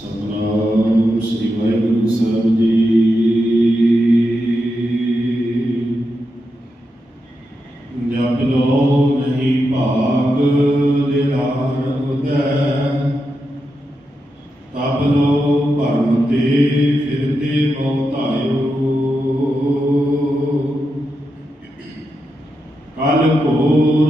ਸਤਨਾਮ ਸ੍ਰੀ ਵਾਹਿਗੁਰੂ ਸਾਹਿਬ ਜੀ ਜਪ ਲੋ ਨਹੀਂ ਭਾਗ ਲਿਲਾਰ ਉਦੈ ਤਬ ਲੋ ਭਰਮ ਤੇ ਫਿਰਦੇ ਬਹੁਤਾਇਓ ਕਲ ਘੋਰ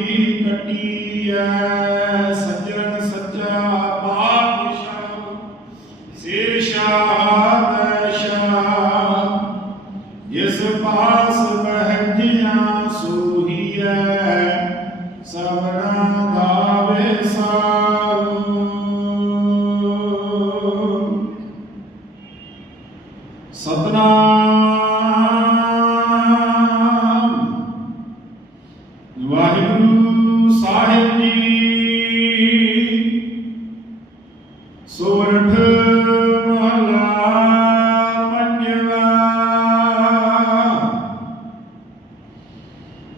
ਜਨਮ ਦੀ ਕਟੀਐ ਸੱਜਣ ਸੱਚਾ ਪਾਤਸ਼ਾਹ ਸਿਰ ਸ਼ਾਹ ਬੈ ਸ਼ਾਹ ਜਿਸ ਪਾਸ ਸਾਹਿਬ ਜੀ। ਸੋਰਠ ਮਹਲਾ ਪੰਜਵਾ।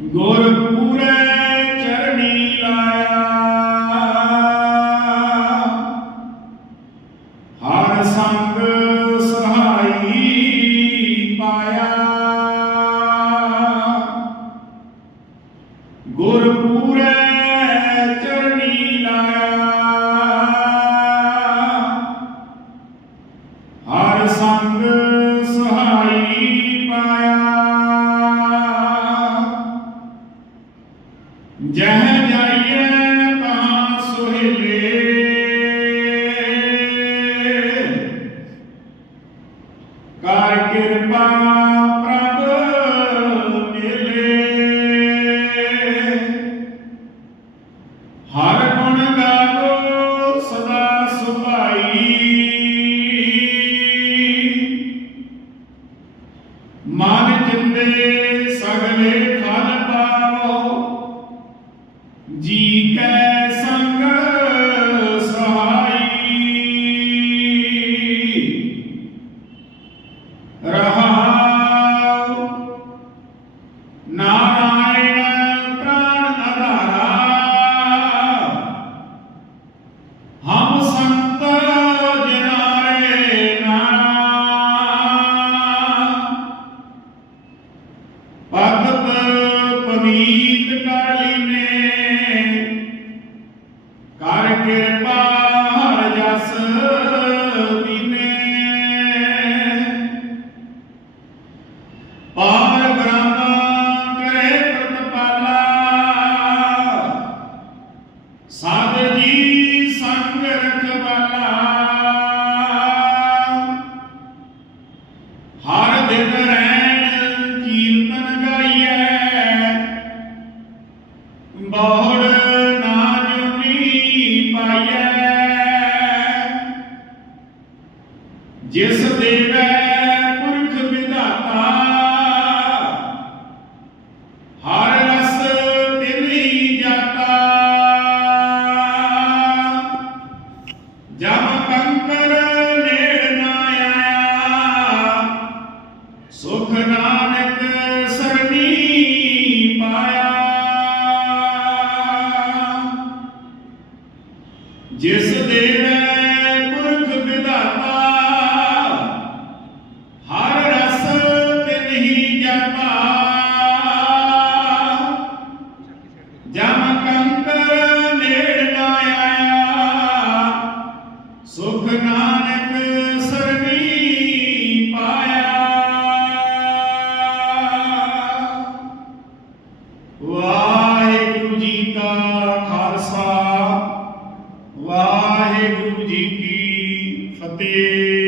ਗੁਰ ਪੂਰੇ ਚਰਣੀ ਲਾਇਆ। ਹਰ ਸੰਗ ਜਹ ਜਾਈਏ ਤਾਂ ਸੁਹੇਲੇ। ਕਰ ਕਿਰਪਾ ਰਹਾਉ ਨਾਰਾਇਣ ਪ੍ਰਾਨ ਆਧਾਰਾ ਹਮ ਸੰਤ ਜਨਾਰੇ ਨਾਮ ਭਗਤ ਪਨੀਤ ਕਰ ਨੇ ਕਰ ਕਿਰਪਾ ਪਾਰ ਬ੍ਰਹਮ ਕਰੇ ਪ੍ਰਤਪਾਲਾ। ਸਾਧ ਜੀ ਸੰਗ ਰਖਵਾਲਾ। ਹਰ ਦਿਨ ਰਹਿਣ ਕੀਰਤਨ ਗਾਈਐ। ਬਹੁੜ ਜਿਸ ਦੇ ਵਾਹਿਗੁਰੂ ਜੀ ਕੀ ਫਤਿਹ।